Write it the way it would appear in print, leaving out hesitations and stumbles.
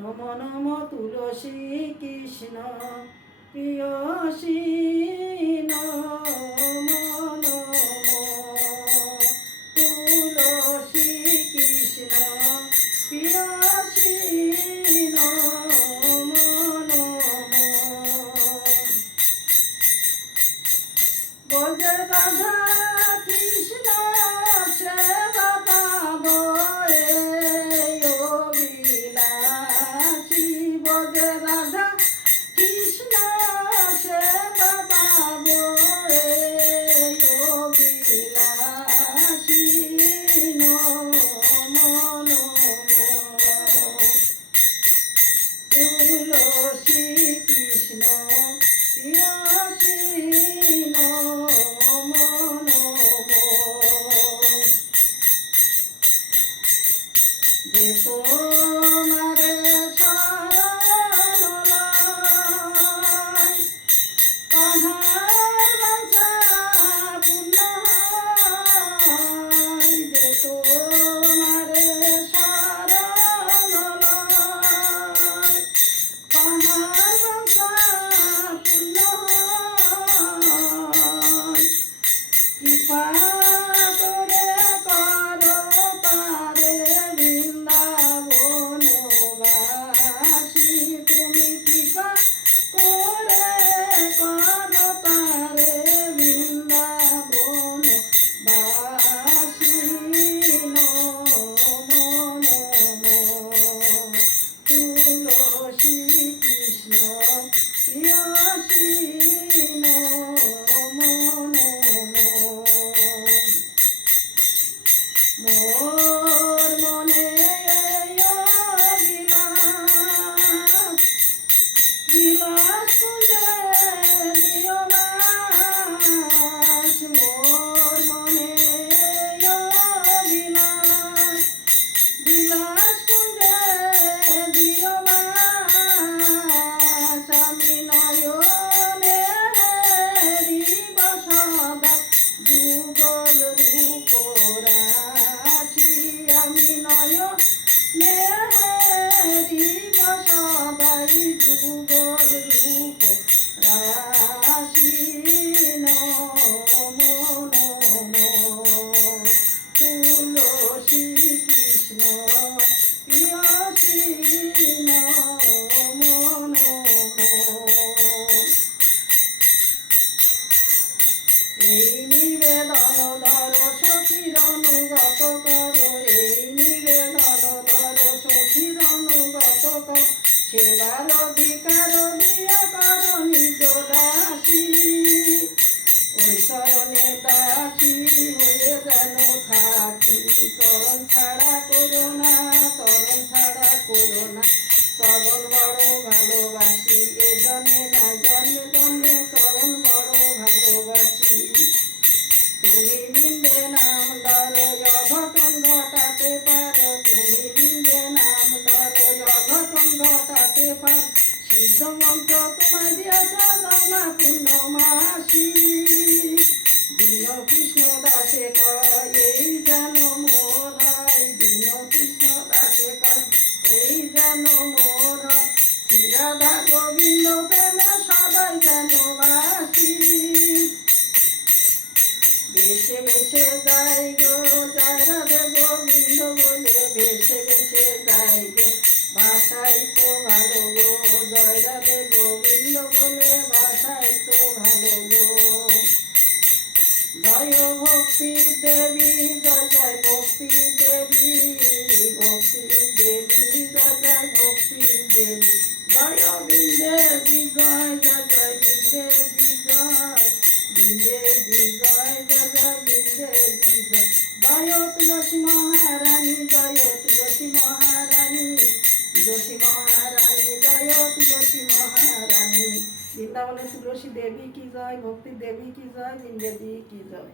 নম নম তুলসী কৃষ্ণ প্রিয়সী নম নম তুলসী কৃষ্ণ প্রিয়সী নম নম বজে রাধা কৃষ্ণ সেবা পাব বিলাসী বজে রাধা কৃষ্ণ সেবা পাব বিলাসী নম নম তুলসী কৃষ্ণ প্রিয়সী নম নম যে তোমারে শরণ লয় তাহার বাঞ্ছা পূর্ণ হয় যে তোমারে শরণ লয় তাহার বাঞ্ছা পূর্ণ হয় কৃপা করে করো পারে বৃন্দাবনবাসী তুমি কৃপা করে করো পারে বৃন্দাবনবাসী নম নম তুলসী কৃষ্ণ প্রিয়সী নম নম মোর মনে বিলাস বিলাস কুঞ্জে দিও বাস মোর মনে বিলাস বিলাস কুঞ্জে দিও বাস আমি নয়নে হেরিব সদা যুগল রূপ রাশি আমি নয়নে হেরিব সদাই যুগল রূপ রাশি নম নম তুলসী কৃষ্ণ প্রিয়সী নম নম এই নিবেদন ধর সখীর অনুগত কর এই নিবেদন ধর সখীর অনুগত কর সেবার অধিকার দিয়া কর নিজ দাসী ওই চরণে দাসী হয়ে যেন থাকি চরণ ছাড়া করো না চরণ ছাড়া করো না চরণ বড় ভালোবাসি এ জন্মে না জন্মে জন্মে চরণ বড় ভালোবাসি তুমি বিন্দে নাম ধর অঘটন ঘটাতে পারো তুমি বিন্দে নাম ধর অঘটন ঘটাতে পারো সিদ্ধ মন্ত্র তোমায় দিয়েছ জন্মা পূর্ণমাসী দীন কৃষ্ণ দাসে কয় এই যেন মোর হয় দীন কৃষ্ণ দাসে কয় এই যেন মোর হয় শ্রী রাধা গোবিন্দ প্রেমে সদাই যেন বাসী বেশে বেশে যাই গো জয় রাধে গোবিন্দ বলে বেশে বেশে যাই গো ভাষাই তো ভালো গো জয় রাধে গোবিন্দ বলে ভাষাই তো ভালো গো জয় ভক্তি দেবী জয় জয় ভক্তি দেবী ভক্তি দেবী জয় জয় ভক্তি দেবী জয় বিন্দেবী জয় জয় জয় বিন্দেবী জয় বিন্দেবী জয় জয় জয় বিন্দেবী জয় জয় তুলসী মহারানী জয় তুলসী মহারানী তুলসী মহারানী জয় তুলসী মহারানী বৃন্দাবনের তুলসী দেবী কি জয় ভক্তি দেবী কি জয় বিন্দেবী কি জয়।